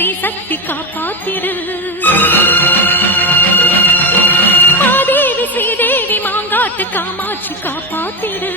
ஸ்ரீ சக்தி காப்பாத்திடு. மாதேவி ஸ்ரீதேவி மாங்காட்டு காமாட்சி காப்பாத்திடு.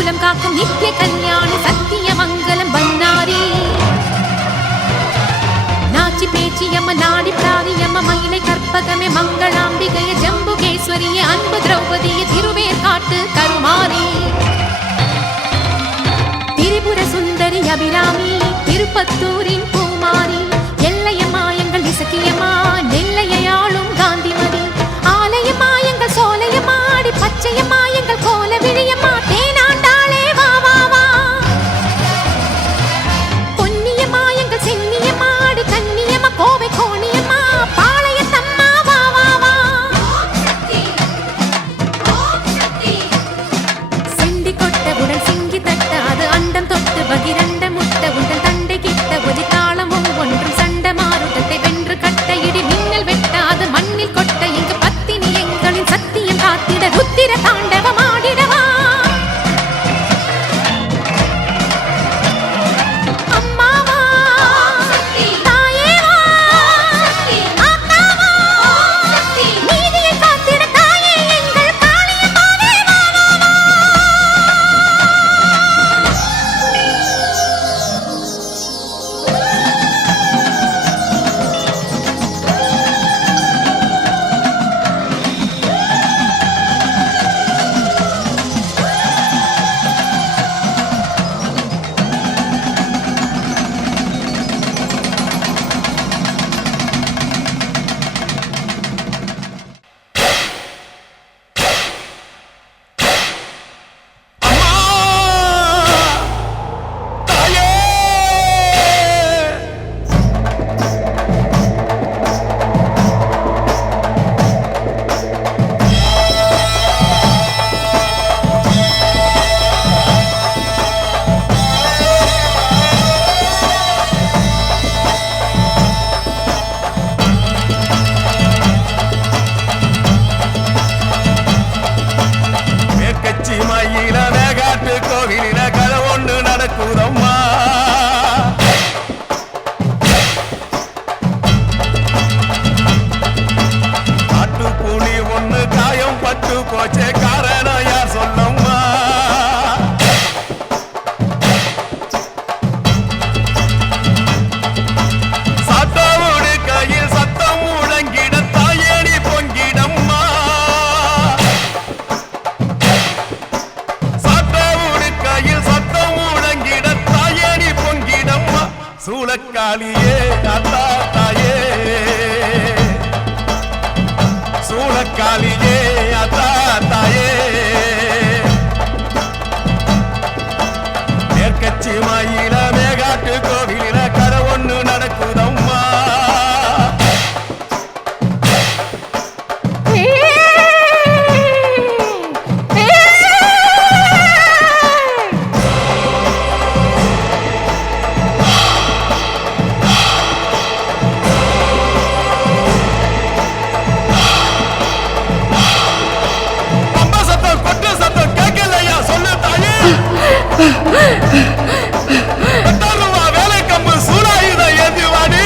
குலம் காக்கும் நித்திய கல்யாணி சத்திய மங்கலம் பண்ணாரி நாச்சி பேச்சியம்ம நாடி பிராரியம்ம மயிலை கற்பகமே மங்களாம்பிகைய ஜம்புகேஸ்வரிய அன்பு திரௌபதிய திருவேற்காட்டு கருமாரி திரிபுர சுந்தரி அபிராமி திருப்பத்தூரின் பூமாரி எல்லையம்மா எங்கள் இசக்கியம்மா நெல்லையாளும் காந்திமதி ஆலயம்மா எங்கள் சோலையம்மாடி பச்சையம்மா எங்கள் கோல விழியம்மா தேனாண்டாளே வா வா வா பொன்னியம்மா எங்கள் சென்னியம்மாடி கன்னியம்மா கோவை கோணியம்மா பாளையத்தம்மா வா வா வா சிந்தி கொட்டவுடன் சிங்கி தட்டாது அண்டம் தொட்டு பகிரண்ட முட்ட உங்கள் தண்டை கிட்ட ஒரு தாளமும் ஒன்றும் சண்ட மாறுதத்தை வென்று கட்ட இடி மின்னல் வெட்டாது மண்ணில் கொட்ட எங்க பத்தினி எங்களின் சத்தியம் காத்திட ருத்திர தாண்டவம் ஆடிடவா அம்மாவா தாயே வா அக்காவா நீதியை காத்திட தாயே எங்கள் காளியம்மாவே வா மேற்கச்சி மயில மேகாட்டு கோவிலில கதை ஒன்று நடக்குதம்மா காட்டு புலி ஒண்ணு காயம் பட்டு போச்சே காரணம் யார் சொல்லம்மா சாத்தாவோடு கையில் சத்தம் முழங்கிட தாயேடி பொங்கிடம்மா சாத்தாவோடு கையில் சத்தம் முழங்கிட தாயேடி பொங்கிடம்மா சூளக்காளியே அத்தா தாயே சூளக்காளியே அத்தா தாயே மேற்கச்சி மயில மேகாட்டு கோவிலில கதை ஒண்ணு நடக்குதம்மா பம்ப சத்தம் கொட்டு சத்தம் கேட்கலையா சொல்லு தாயே ரூபா வேலை கம்பு சூடாயுதம் ஏந்தி வாடி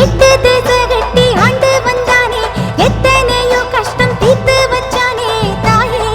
எட்டு திசை கட்டி ஆண்டு வந்தானே எத்தனையோ கஷ்டம் தீர்த்து வச்சானே தாயே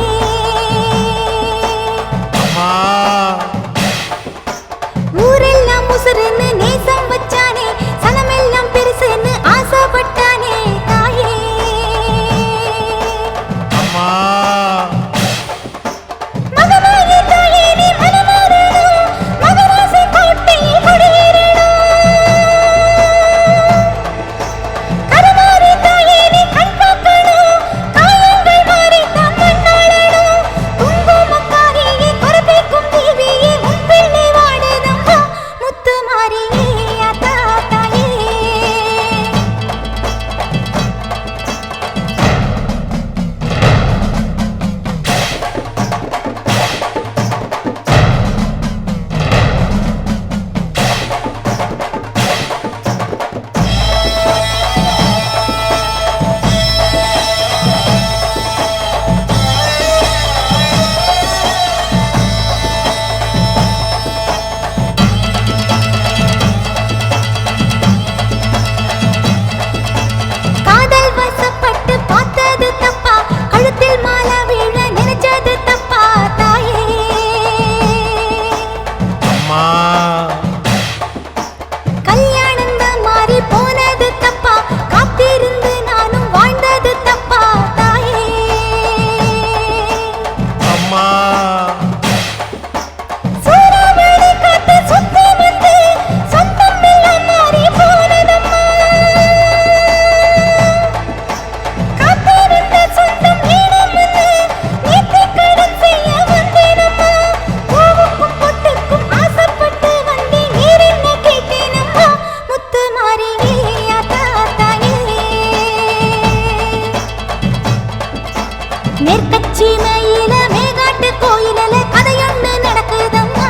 மேற்கச்சி மயில மேகாட்டு கோயிலில கதையொன்னு நடக்குதம்மா.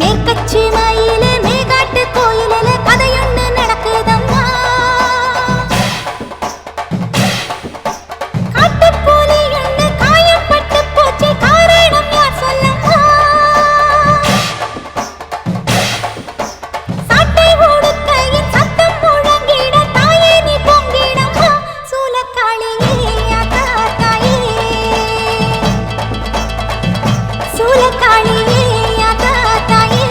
மேற்கச்சி மயில மேகாட்டு கோயிலில கதையொன்னு நடக்குதம்மா. காட்டுப்புலி ஒண்ணு காயப்பட்டு போச்சு, காரணம் யார் சொல்லம்மா? சாட்டை உடுக்கையின் சத்தம் முழங்கிட தாயே நீ பொங்கிடம்மா. சூலக்காளியே அக்கா தாயே, சூலக்காளியே அக்கா தாயே.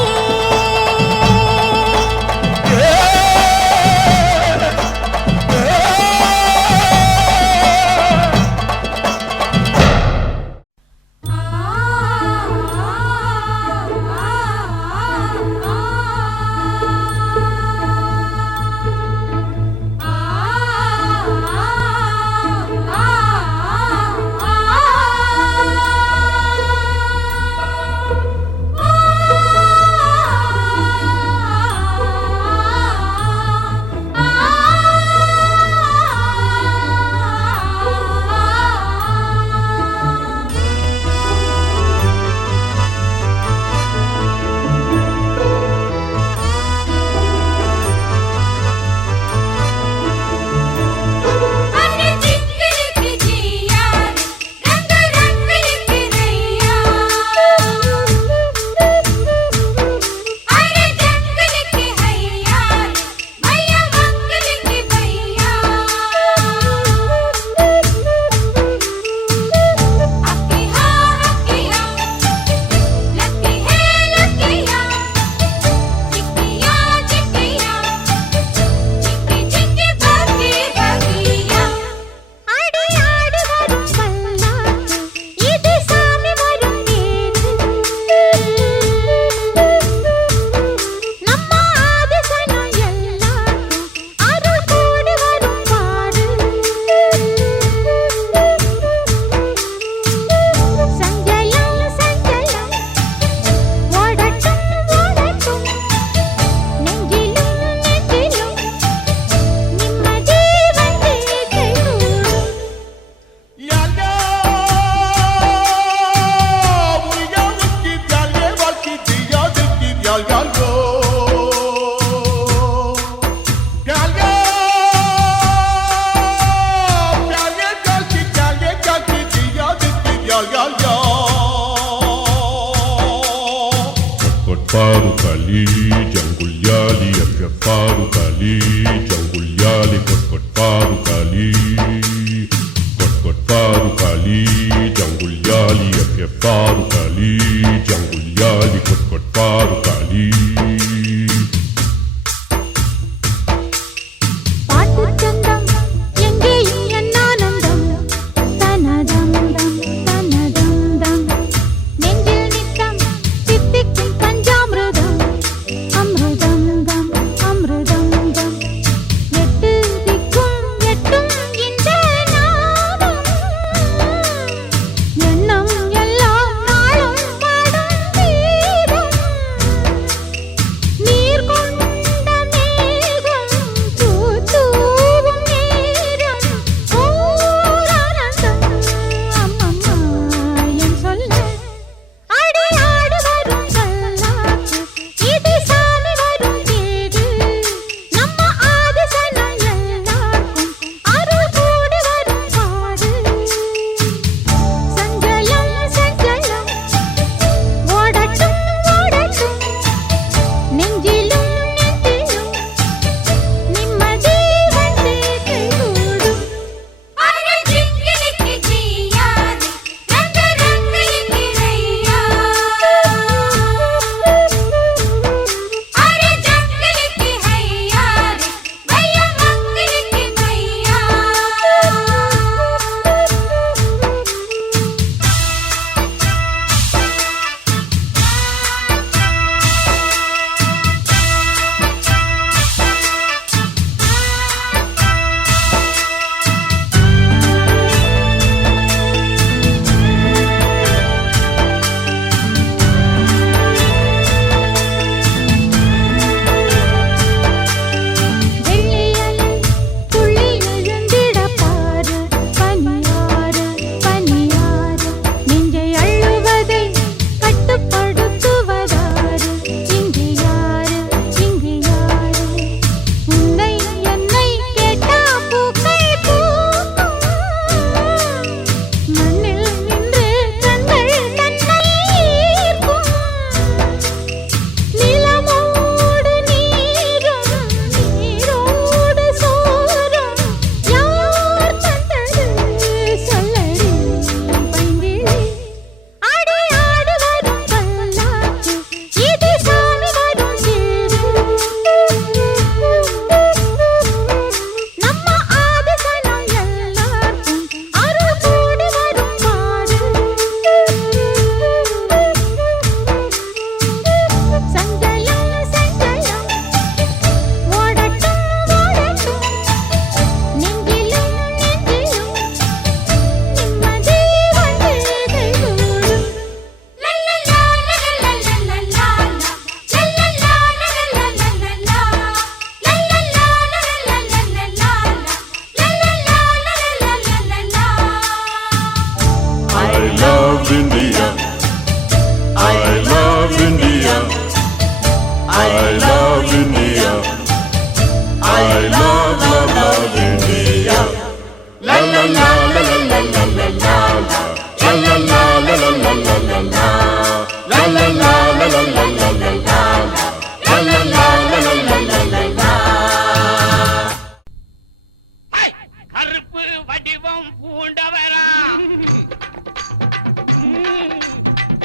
கருப்பு வடிவம் பூண்டவரா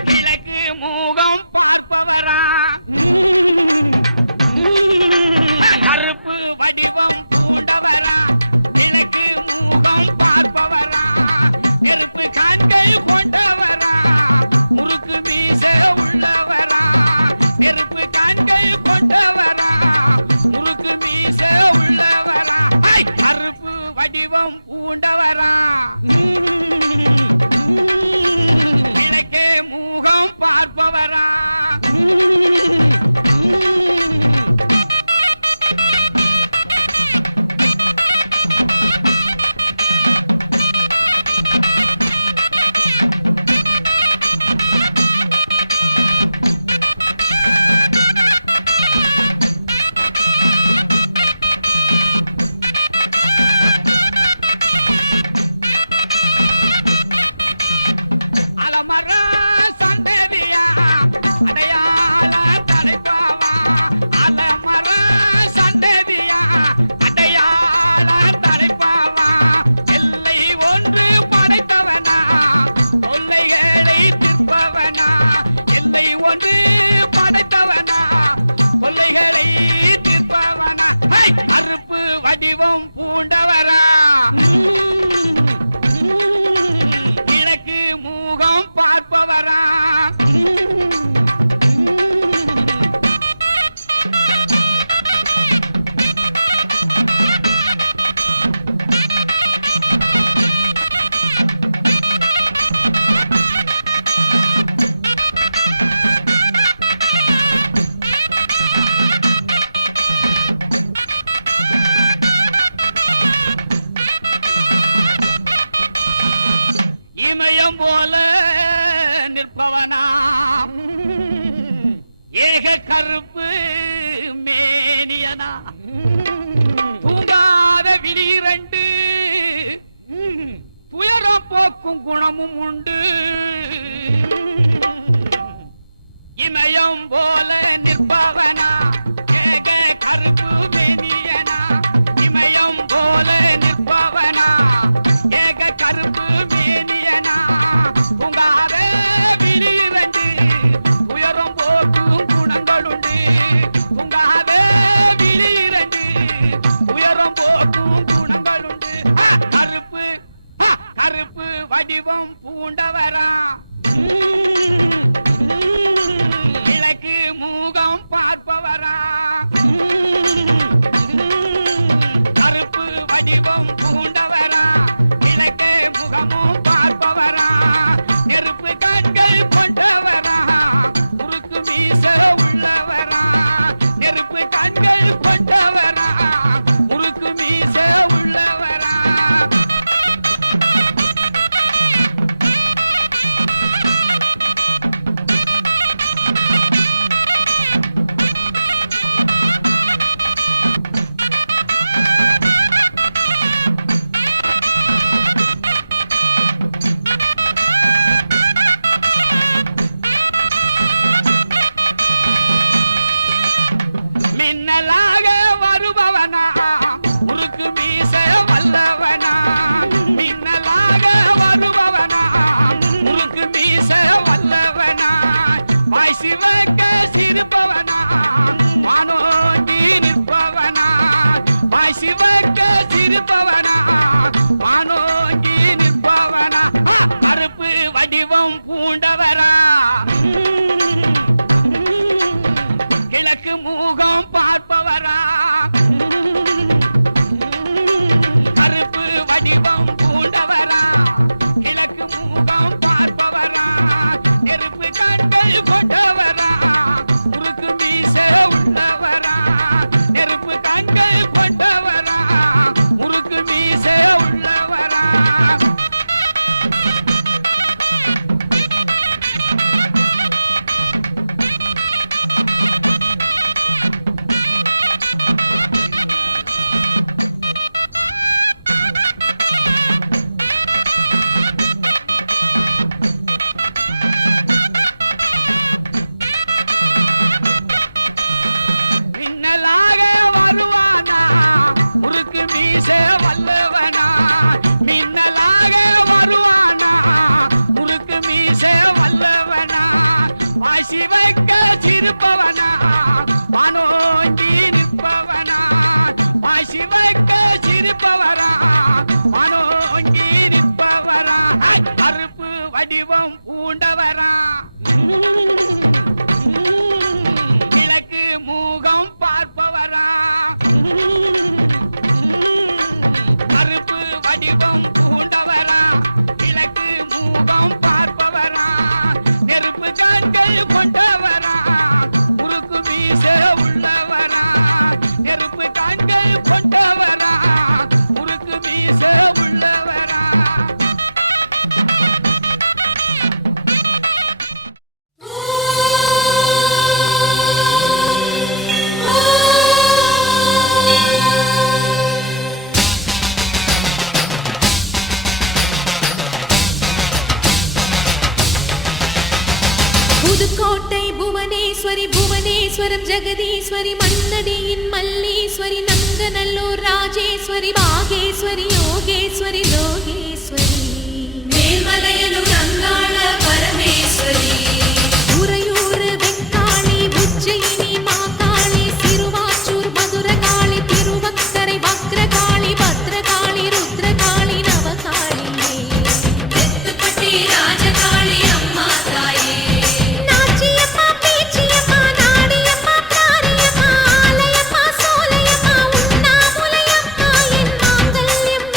கிழக்கு மூகம் பார்ப்பவரா கருப்பு வடிவம் பூண்டவரா கிழக்கு மூகம் பார்ப்பவரா நெருப்பு கண்கள் கொண்டவரா முறுக்கு மீச உள்ளவரா நெருப்பு கண்கள் கொண்டவரா முறுக்கு மீச உள்ளவரா கருப்பு வடிவம் பூண்டவரா கிழக்கே மூகம் பார்ப்பவரா கருப்பு வடிவம் பூண்டவரா கிழக்கு மூகம் பார்ப்பவரா இமயம் போல நிற்பவனா ஏக கருப்பு மேனியனா தூங்காத விழிரண்டு துயரம் போக்கும் குணமும் உண்டு இமயம் போல நிற்பவனா ஏக கருப்பு மேனியனா இமயம் போல நிற்பவனா ஏக கருப்பு மேனியனா தூங்காத விழிரண்டு துயரம் போக்கும் குணங்களுண்டு தூங்காத விழிரண்டு துயரம் போக்கும் குணங்களுண்டு கருப்பு கருப்பு வடிவம் பூண்டவரா கிழக்கு மூகம் பார்ப்பவரா கருப்பு வடிவம் பூண்டவரா கிழக்கே முகமும் பார்ப்பவரா நெருப்பு கண்கள் கொண்டவரா முறுக்கு மீச உள்ளவரா நெருப்பு கண்கள் கொண்டவரா முறுக்கு மீச உள்ளவரா மின்னலாக வருபவனா முறுக்கு மீச வல்லவனா மின்னலாக வருபவனா முறுக்கு மீச வல்லவனா வாய் சிவக்க சிரிப்பவனா வானோங்கி நிற்பவனா வாய் சிவக்க சிரிப்பவனா வானோங்கி நிற்பவனா கருப்பு வடிவம் பூண்டவரா கிழக்கு மூகம் பார்ப்பவரா கருப்பு வடிவம் பூண்டவரா கிழக்கு மூகம் பார்ப்பவரா நெருப்பு கண்கள் கொண்டவரா முறுக்கு மீச உள்ளவரா நெருப்பு கண்கள் கொண்டவரா முறுக்கு மீச இருப்பவனா வானோங்கி நிற்பவனா வாசி வைக்க சிரிப்பவரா வானோங்கி நிற்பவரா அறுப்பு வடிவம் பூண்டவரா கிழக்கு மூகம் பார்ப்பவரா அறுப்பு வடிவம் பூண்டவரா கிழக்கு மூகம் பார்ப்பவரா நெருப்பு கண்கள் கொண்டவரா குறுக்கு மீச உள்ளவரா நெருப்பு கண்கள் கொண்டவரா குறுக்கு மீச உள்ளவரா புதுக்கோட்டை புவனேஸ்வரி புவனேஸ்வரம் ஜெகதீஸ்வரி மன்னடியின் மல்லீஸ்வரி நங்கநல்லூர் ராஜேஸ்வரி பாகேஸ்வரி யோகேஸ்வரி லோகேஸ்வரி மேல்மலையனூர் அங்காள பரமேஸ்வரி உறையூர் வெக்காளி உஜ்ஜயினி மாகாளி சிறுவாச்சூர் மதுரகாளி திருவக்கரை வக்ரகாளி பத்ரகாளி ருத்ரகாளி நவகாளியே வெத்துப்பட்டி ராஜகாளி அம்மா தாயே நாச்சியம்மா பேச்சியம்மா நாடியம்மா பிராரியம்மா ஆலயம்மா சோலையம்மா உண்ணாமுலையம்மா என் மாங்கல்யம்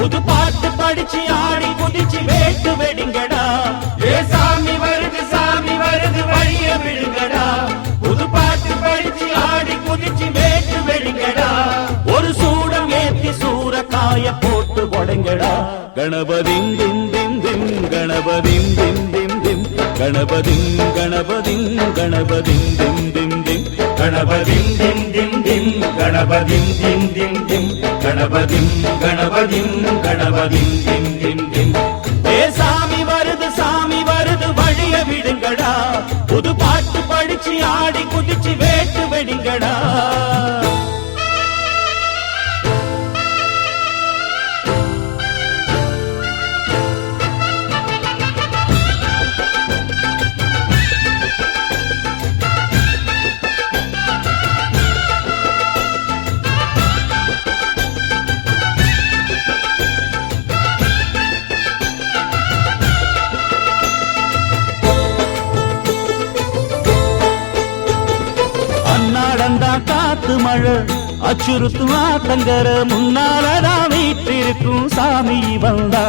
புது பாட்டு படிச்சு ஆடி குதிச்சு வேட்டு வெடிங்கடா ஏ சாமி வருது வழிய விடுங்கடா புது பாட்டு படிச்சு ஆடி குதிச்சு வேட்டு வெடிங்கடா ஒரு சூடம் ஏத்தி சூரக்காய போட்டு உடைங்கடா கணபதிம் திம் திம் திம் கணபதிம் திம் திம் திம் கணபதிம் கணபதிம் கணபதிம் திம் திம் திம் கணபதிம் திம் திம் திம் கணபதிம் திம் திம் திம் கணபதிம் கணபதிம் கணபதிம் திம் திம் திம் ஏ சாமி வருது வழிய விடுங்கடா புது பாட்டு படிச்சு ஆடி குதிச்சு வேட்டு வெடிங்கடா காத்து மழை அச்சுறுத்தும் ஆத்தங்கர முன்னாலதான் வீட்டிருக்கும் சாமி வந்தா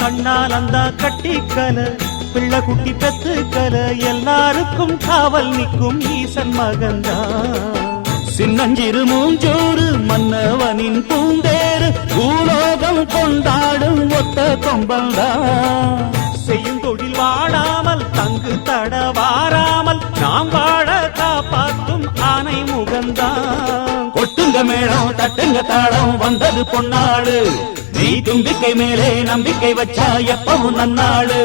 கண்ணால் அந்த கட்டிக்கல பிள்ளை குட்டி பெத்துக்கல எல்லாருக்கும் காவல் நிற்கும் ஈசன் மகந்தா சின்னஞ்சிறு மூஞ்சோறு மன்னவனின் பூந்தேறு பூலோகம் கொண்டாடும் ஒத்த கொம்பந்தா செய்யும் தொழில் வாழாமல் தங்கு தட வாராமல் நாம் வாழ காப்பாற்றும் ஆனை முகந்தான் கொட்டுங்க மேளம் தட்டுங்க தாளம் வந்தது பொன்னாடு நீ தும்பிக்கை மேலே நம்பிக்கை வச்சா எப்பவும் நன்னாடு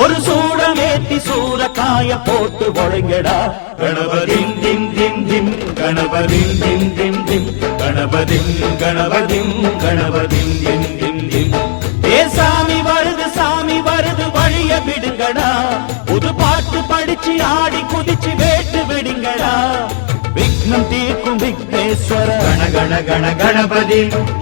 ஒரு சூடம் ஏத்தி சூரக்காய போட்டு ஒழுங்கடா கணபதிம் திம் திம் திம் கணபதிம் திம் திம் திம் கணபதிம் கணபதிம் கணபதிம் திம் திம் திம் ஏ சாமி வருது வழிய விடுங்கடா புது பாட்டு படிச்சு ஆடி குதிச்சு வேட்டு விடுங்கடா விக்னம் தீர்க்கும் விக்னேஸ்வர கண கண கண கணபதி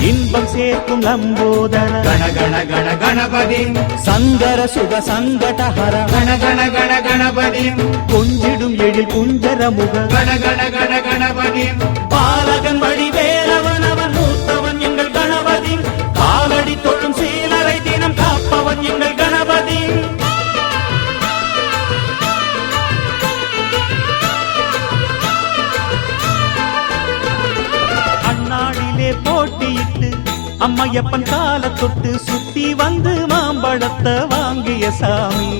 இன்பம் சேர்க்கும் லம்போதர கண கண கண கணபதி சங்கர சுக சங்கடஹர கண கண கண கணபதி கொஞ்சிடும் எழில் குஞ்சர முக கண கண கண கணபதி பாலகன் வழி வேலவன் அவன் மூத்தவன் எங்கள் கணபதி காலடி தொழும் சீலரை தினம் காப்பவன் எங்கள் கணபதி அண்ணாடிலே போட்டியிட்டு அம்மையப்பன் கால தொட்டு சுத்தி வந்து மாம்பழத்தை வாங்கிய சாமி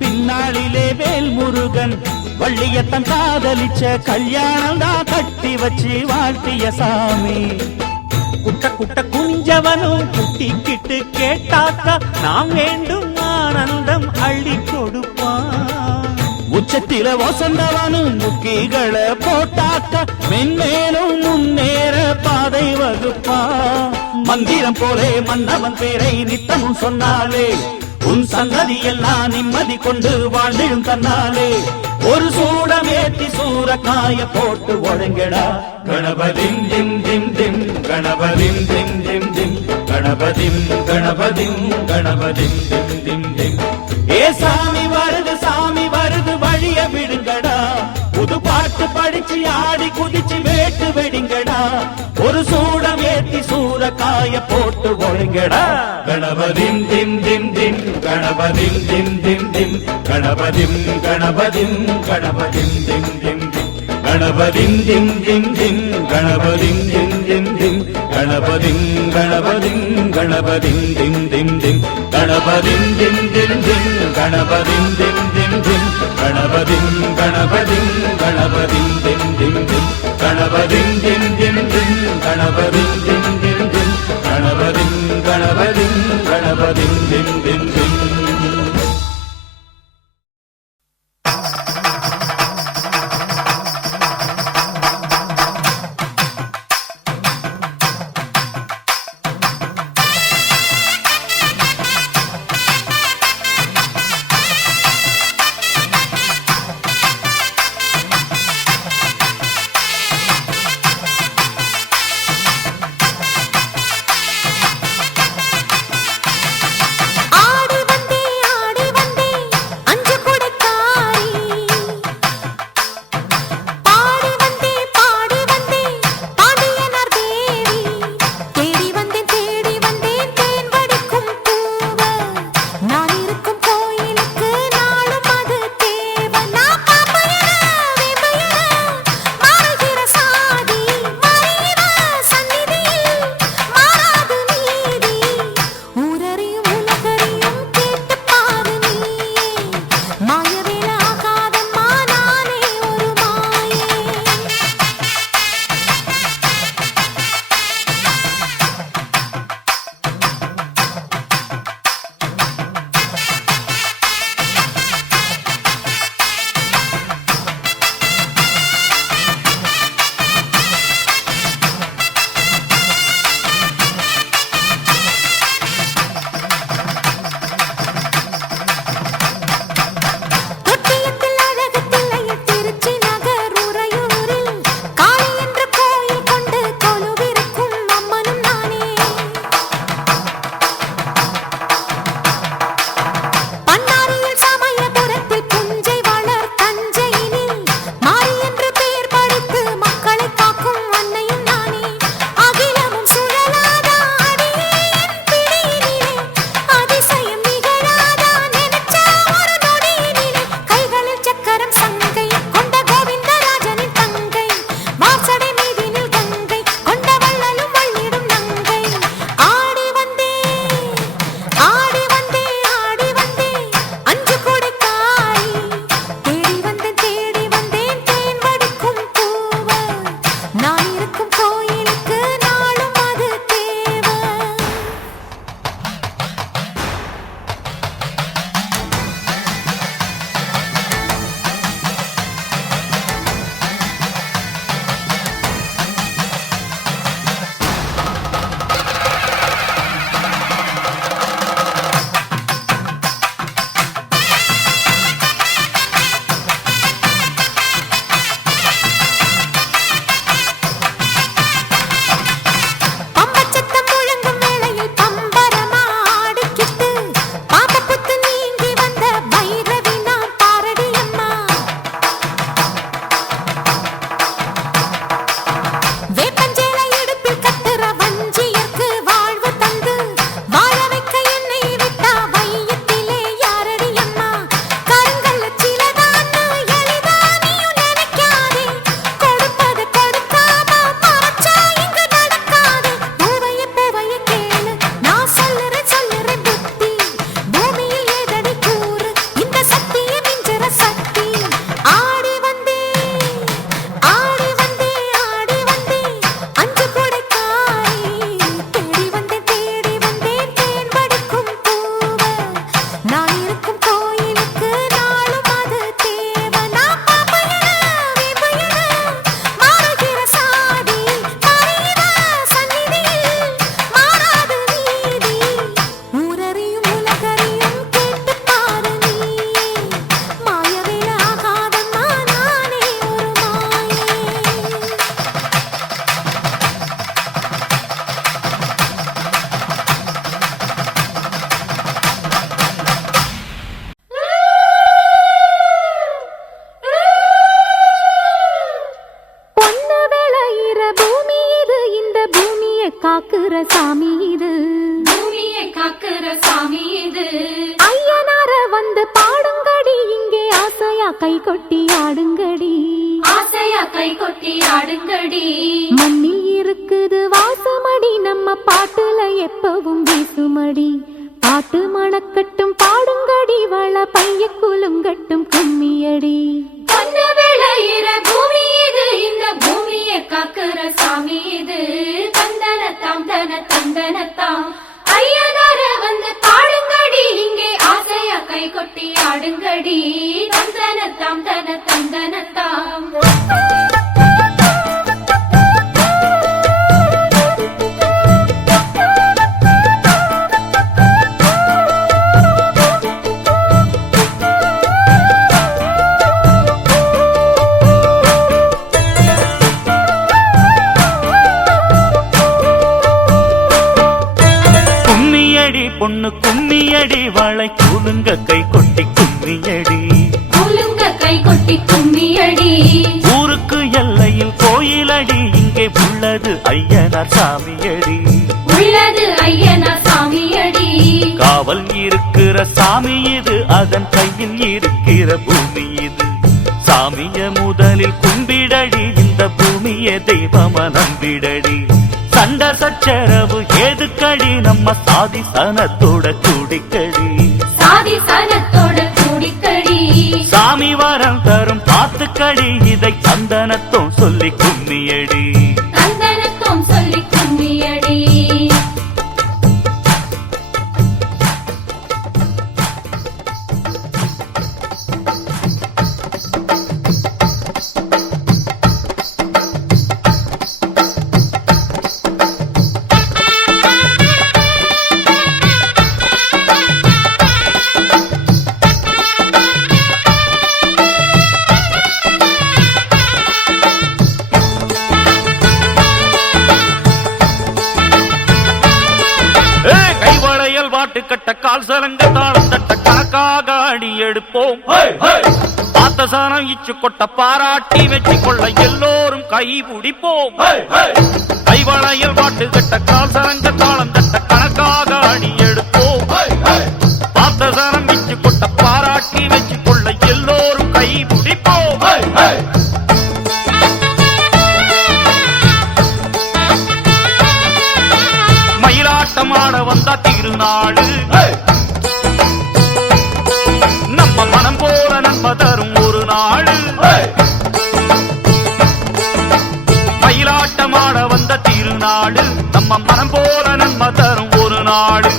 பின்னாளிலே வேல் முருகன் வள்ளியத்தன் காதலிச்ச கல்யாணம் தான் கட்டி வச்சு வாழ்த்திய சாமி குட்ட குட்ட குஞ்சவனும் குட்டிக்கிட்டு கேட்டாக்கா நாம் வேண்டும் ஆனந்தம் அள்ளி கொடுப்பான் உச்சத்தில வசந்தவனும் முக்கிகளை போட்டாக்கா மென்மேலும் முன்னேற பாதை வகுப்பா மந்திரம் போலே மன்னவன் பேரை நித்தமும் சொன்னாலே உன் சந்ததி எல்லாம் நிம்மதி கொண்டு வாழ்ந்திடும் தன்னாலே ஒரு சூடம் ஏத்தி சூரக்காய போட்டு ஒழுங்கடா கணபதிம் திம் திம் திம் கணபதிம் திம் திம் திம் கணபதிம் கணபதிம் கணபதிம் திம் திம் திம் ஏ சாமி வருது வழிய விடுங்கடா புது பாட்டு படிச்சு ஆடி குதிச்சு வேட்டு வெடிங்கடா ஒரு சூடம் ஏத்தி சூரக்காய போட்டு ஒழுங்கடா கணபதிம் திம் திம் திம் கணபதிம் திம் திம் திம் கணபதிம் கணபதிம் கணபதிம் திம் திம் திம் கணபதிம் திம் திம் திம் கணபதிம் திம் திம் திம் கணபதிம் கணபதிம் கணபதிம் திம் திம் திம் கணபதிம் திம் திம் திம் கணபதிம் திம் திம் திம் கணபதிம் கணபதிம் கணபதிம் திம் திம் திம் கணபதிம் திம் திம் திம் கணபதிம் திம் திம் திம் கணபதிம் கணபதிம் கணபதிம் திம் திம் திம் ஆடு காக்குற சாமி இது, பூமியை காக்குற சாமி இது. ஐயனார வந்து பாடுங்கடி, இங்கே ஆசையா கை கொட்டி ஆடுங்கடி, ஆசையா கை கொட்டி ஆடுங்கடி. மண்ணில் இருக்குது வாசமடி, நம்ம பாட்டுல எப்பவும் வீசுமடி. பாட்டு மணக்கட்டும் பாடுங்கடி, வள பைய குலுங்கட்டும் கும்மியடி. பொன்னு விளையிற பூமி இது, இந்த பூமியை காக்குற சாமி இது. தந்தனத்தாம் தன தந்தனத்தாம் ஐயனார வந்து பாடுங்கடி, இங்கே ஆசையா கை கொட்டி ஆடுங்கடி. தந்தனத்தாம் தன தந்தனத்தாம். பொண்ணு கும்மியடி, வாழை கூலுங்க கை கொட்டி கும்மியடி, கூலுங்க கை கொட்டி கும்மியடி. ஊருக்கு எல்லையில் கோயிலடி, இங்கே உள்ளது ஐயனார் சாமியடி, உள்ளது ஐயனார் சாமியடி. காவல் இருக்கிற சாமி இது, அதன் கையில் இருக்கிற பூமி இது. சாமிய முதலில் கும்பிடடி, இந்த பூமிய தெய்வமா நம்பிடடி. சண்ட சச்சரவு ஏதுக்கடி, நம்ம சாதி சனத்தோட கூடிக்கடி, சாதி சனத்தோட கூடிக்கடி. சாமி வரம் தரும் பாத்துக்கடி, இதை சந்தனத்தும் சொல்லி கும்மியடி, சந்தனத்தும் சொல்லி கும்மியடி. கட்ட கால் சலங்க தாளம் தட்ட கணக்காக அடி எடுப்போம். பார்த்த சாணம் இச்சு கொட்ட பாராட்டி வெற்றி கொள்ள எல்லோரும் கை பிடிப்போம். கைவளையல் பாட்டு கட்ட கால் சலங்க தாளம் தட்ட கணக்காக அடி எடுப்போம். பார்த்த சாணம் இச்சு கொட்ட பாராட்டி வெற்றி கொள்ள எல்லோரும் கை பிடிப்போம். மயிலாட்டமாட வந்தா திருநாடு, நம்ம மனம் போல நன்மை தரும் ஒரு நாடு. மயிலாட்டமாட வந்த திருநாடு, நம்ம மனம் போல நன்மை தரும் ஒரு நாடு.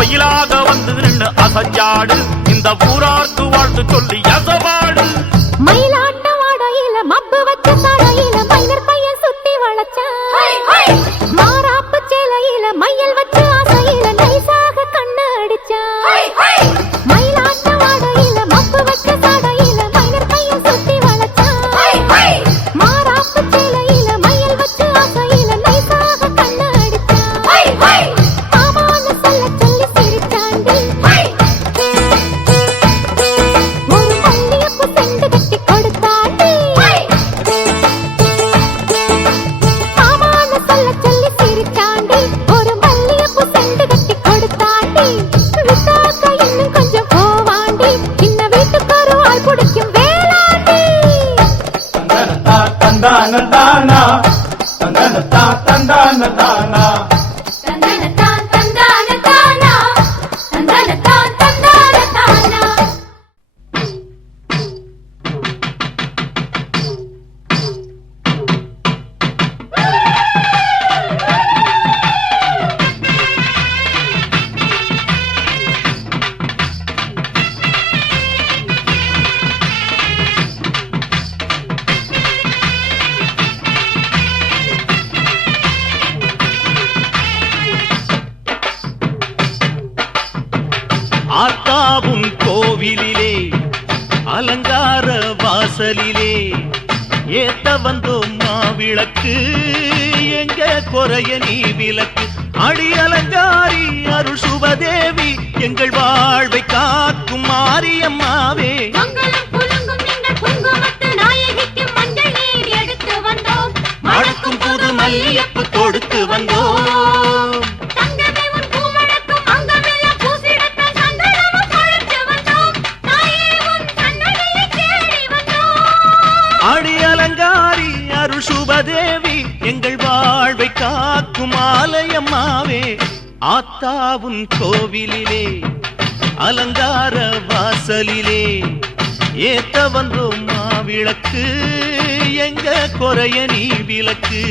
ஒயிலாக வந்து நின்று அசஞ்சாடு, இந்த ஊரார்க்கு வாழ்த்து சொல்லி அசவாடு. மயிலாட்ட வாடையில மப்பு வச்ச சாடையில மயிலர் பையன் சுத்தி வளச்சா, மாறாப்பு சேலையில மையல் வச்ச ஆசையில நைசாக கண்ணு அடிச்சா. மயிலாட்ட வாடையில மப்பு வச்ச சாடையில மயிலர் பையன் சுத்தி வளச்சா, மாறாப்பு சேலையில மையல் வச்ச ஆசையில நைசாக கண்ணு அடிச்சா. மாமான்னு சொல்ல சொல்லி சிரிச்சாண்டி, ஒரு மல்லியப்பு செண்டு கட்டி கொடுத்தாண்டி. மாமான்னு சொல்ல சொல்லி சிரிச்சாண்டி, ஒரு மல்லியப்பு செண்டு கட்டி கொடுத்தாண்டி. விட்டாக்க இன்னும் கொஞ்சம் போவாண்டி, சின்ன வீட்டுக்கு ஒரு ஆள் பிடிக்கும் வேளாண்டி. தந்தானத்தானா தந்தானத்தா தந்தானத்தானா தந்தனத்தான் தந்தானத்தானா, தந்தனத்தான் தந்தானத்தானா. ஆத்தாவும் கோவிலிலே அலங்கார வாசலிலே ஏத்த வந்தோம் மாவிளக்கு, எங்க குறைய நீ விளக்கு. அடி அலங்காரி அருள் சுபதேவி, எங்கள் வாழ்வை காக்கும் மாரியம்மாவே. மங்களம் புலங்கும் எங்கள் குங்குமத்து நாயகிக்கு மஞ்சள் நீர் எடுத்து வந்தோம், மணக்கும் புது மல்லியப்பு கொடுத்து வந்தோம். காக்கும் ஆலயம்மாவே ஆத்தாவுன் கோவிலிலே அலங்கார வாசலிலே ஏத்த வந்தோம் மாவிளக்கு எங்க குறைய நீ விளக்கு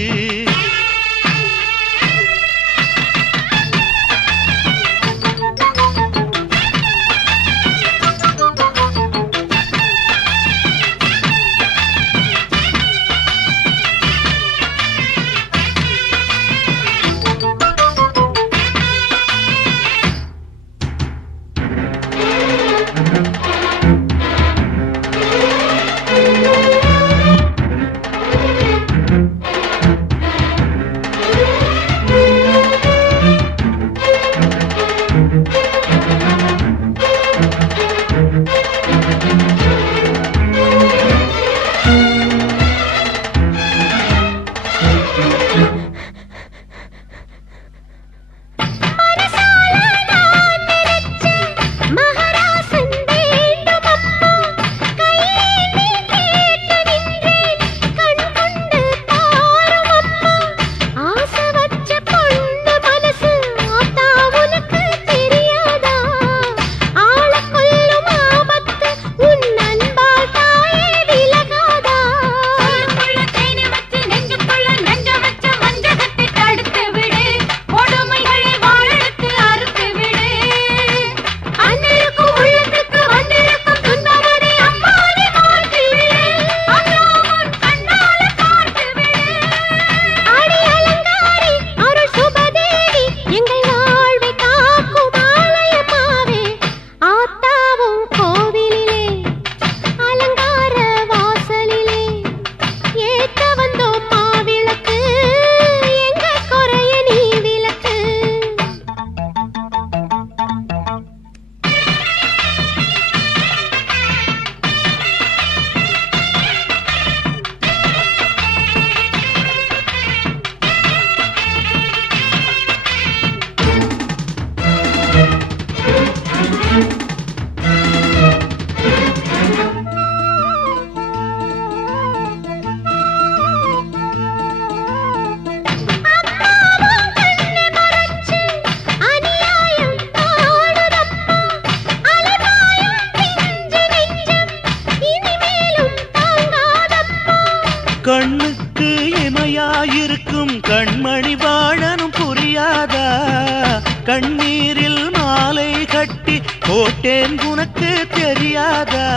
கண்ணுக்கு இமையாயிருக்கும் கண்மணி வாழனும் புரியாதா கண்ணீரில் மாலை கட்டி போட்டேன் உனக்கு தெரியாதா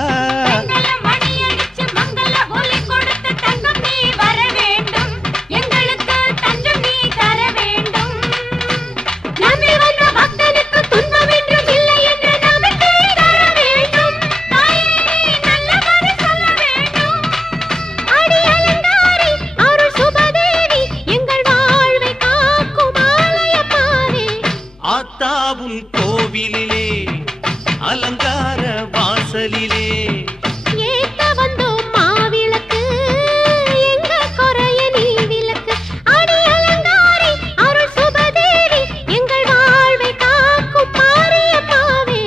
ஆத்தாவுன் கோவிலிலே அலங்கார வாசலிலே ஏத்த வந்தோம் மாவிளக்கு எங்க குறைய நீ விளக்கு அடி அலங்காரி அருள் சுபதேவி எங்கள் வாழ்வை காக்கும் மாரியம்மாவே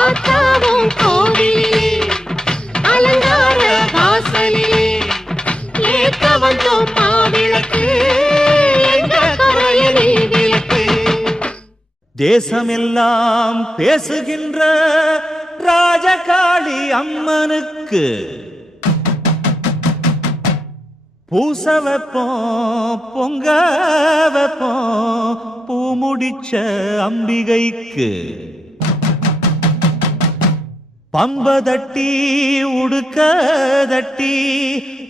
ஆத்தாவும் கோவிலிலே அலங்கார வாசலிலே ஏத்த வந்தோம் மாவிளக்கு எங்க குறைய நீ விளக்கு தேசமெல்லாம் பேசுகின்ற ராஜகாளி அம்மனுக்கு பூச வைப்போம் பொங்க வைப்போம் பூ முடிச்ச அம்பிகைக்கு பம்ப தட்டி உடுக்க தட்டி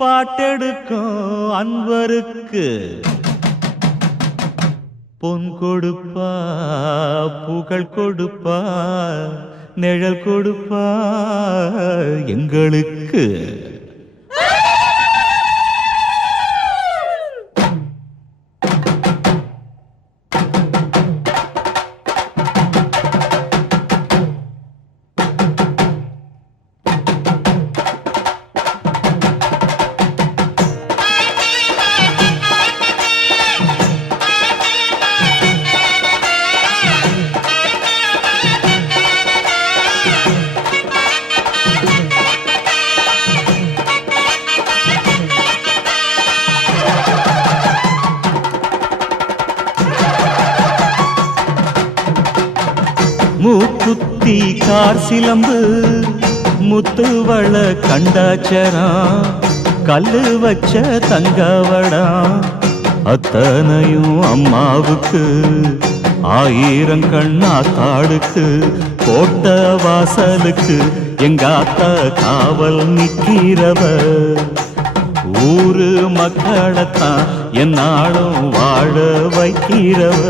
பாட்டெடுக்கும் அன்பருக்கு பொன் கொடுப்பா புகழ் கொடுப்பா நிழல் கொடுப்பா எங்களுக்கு மூக்குத்தி கார் சிலம்பு முத்துவள கண்டாச்சரா கல்லு வச்ச தங்கவடா அத்தனையும் அம்மாவுக்கு 1000 கண்ணாத்தாடுக்கு கோட்ட வாசலுக்கு எங்க அத்தா காவல் நிக்கிறவ ஊரு மக்களைத்தான் என்னாலும் வாழ வைக்கிறவ